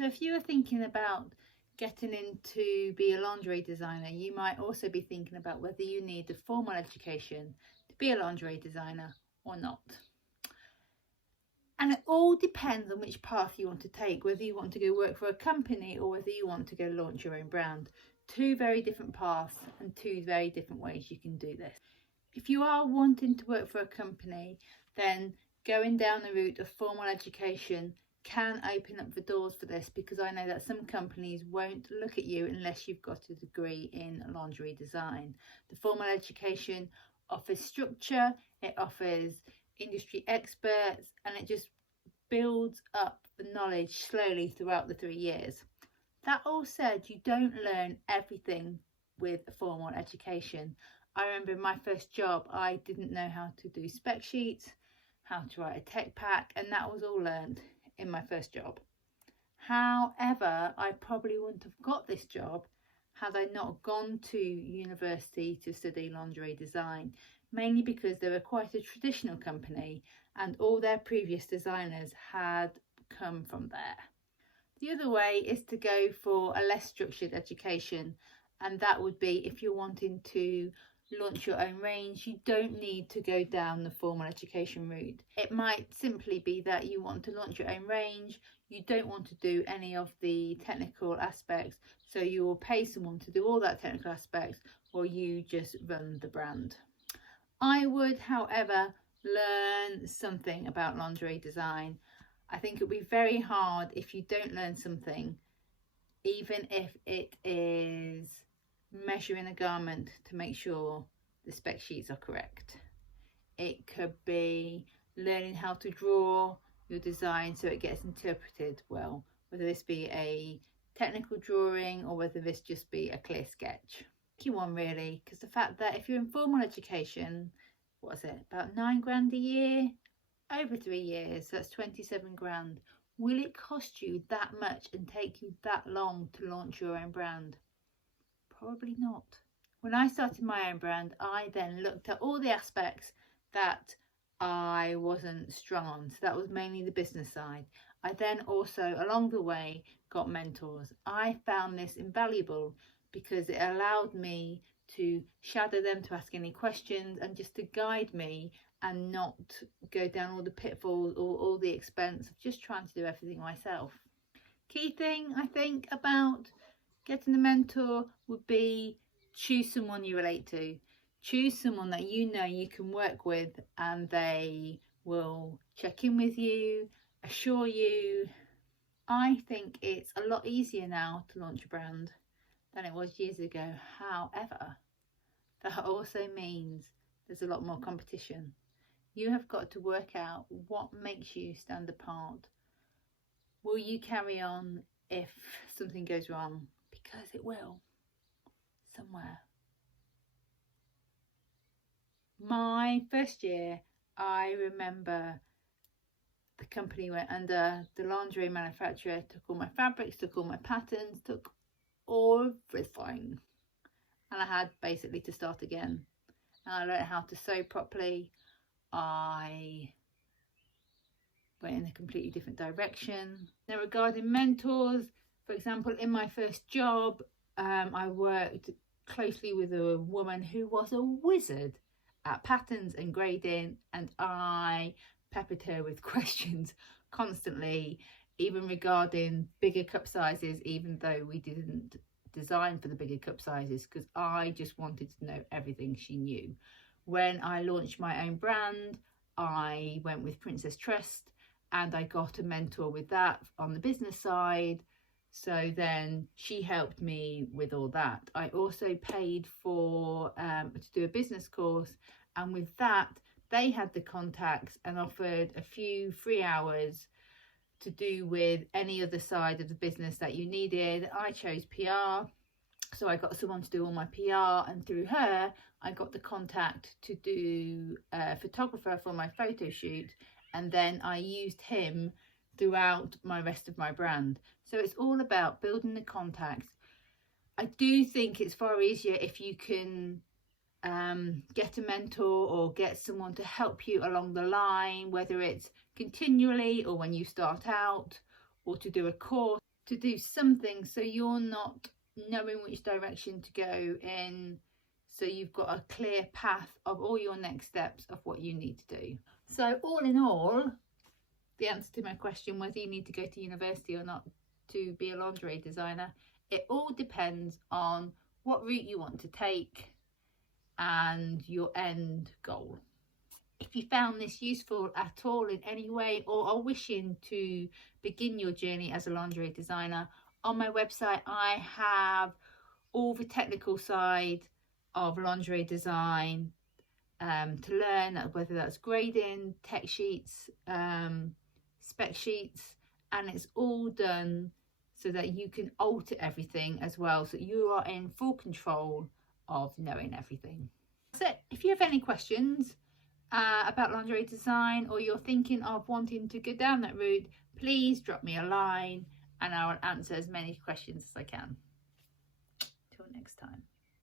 So if you are thinking about getting into be a lingerie designer, you might also be thinking about whether you need a formal education to be a lingerie designer or not. And it all depends on which path you want to take, whether you want to go work for a company or whether you want to go launch your own brand. Two very different paths and two very different ways you can do this. If you are wanting to work for a company, then going down the route of formal education can open up the doors for this, because I know that some companies won't look at you unless you've got a degree in lingerie design. The formal education offers structure, it offers industry experts, and it just builds up the knowledge slowly throughout the 3 years. That all said, you don't learn everything with a formal education. I remember in my first job, I didn't know how to do spec sheets, how to write a tech pack, and that was all learned in my first job. However, I probably wouldn't have got this job had I not gone to university to study lingerie design, mainly because they were quite a traditional company and all their previous designers had come from there. The other way is to go for a less structured education, and that would be if you're wanting to launch your own range, you don't need to go down the formal education route. It might simply be that you want to launch your own range, you don't want to do any of the technical aspects, so you will pay someone to do all that technical aspects, or you just run the brand. I would, however, learn something about lingerie design. I think it would be very hard if you don't learn something, even if it is measuring a garment to make sure the spec sheets are correct. It could be learning how to draw your design so it gets interpreted well, whether this be a technical drawing or whether this just be a clear sketch. Key one really, because the fact that if you're in formal education, what is it, about £9 a year over 3 years, so that's 27 grand. Will it cost you that much and take you that long to launch your own brand? Probably not. When I started my own brand, I then looked at all the aspects that I wasn't strong on. So that was mainly the business side. I then also, along the way, got mentors. I found this invaluable because it allowed me to shadow them, to ask any questions, and just to guide me and not go down all the pitfalls or all the expense of just trying to do everything myself. Key thing I think about getting a mentor would be choose someone you relate to. Choose someone that you know you can work with and they will check in with you, assure you. I think it's a lot easier now to launch a brand than it was years ago. However, that also means there's a lot more competition. You have got to work out what makes you stand apart. Will you carry on if something goes wrong? Because it will, somewhere. My first year, I remember the company went under, the lingerie manufacturer took all my fabrics, took all my patterns, took everything. And I had basically to start again. And I learned how to sew properly. I went in a completely different direction. Now regarding mentors, for example, in my first job, I worked closely with a woman who was a wizard at patterns and grading, and I peppered her with questions constantly, even regarding bigger cup sizes, even though we didn't design for the bigger cup sizes, because I just wanted to know everything she knew. When I launched my own brand, I went with Princess Trust and I got a mentor with that on the business side. So then she helped me with all that. I also paid for to do a business course, and with that they had the contacts and offered a few free hours to do with any other side of the business that you needed. I chose PR, so I got someone to do all my PR, and through her I got the contact to do a photographer for my photo shoot, and then I used him throughout my rest of my brand. So it's all about building the contacts. I do think it's far easier if you can get a mentor or get someone to help you along the line, whether it's continually or when you start out, or to do a course to do something so you're not knowing which direction to go in, so you've got a clear path of all your next steps of what you need to do. So all in all, the answer to my question whether you need to go to university or not to be a lingerie designer, it all depends on what route you want to take and your end goal. If you found this useful at all in any way, or are wishing to begin your journey as a lingerie designer, on my website I have all the technical side of lingerie design to learn, whether that's grading, tech sheets, spec sheets, and it's all done so that you can alter everything as well, so you are in full control of knowing everything. So if you have any questions about lingerie design, or you're thinking of wanting to go down that route, please drop me a line and I will answer as many questions as I can. Till next time.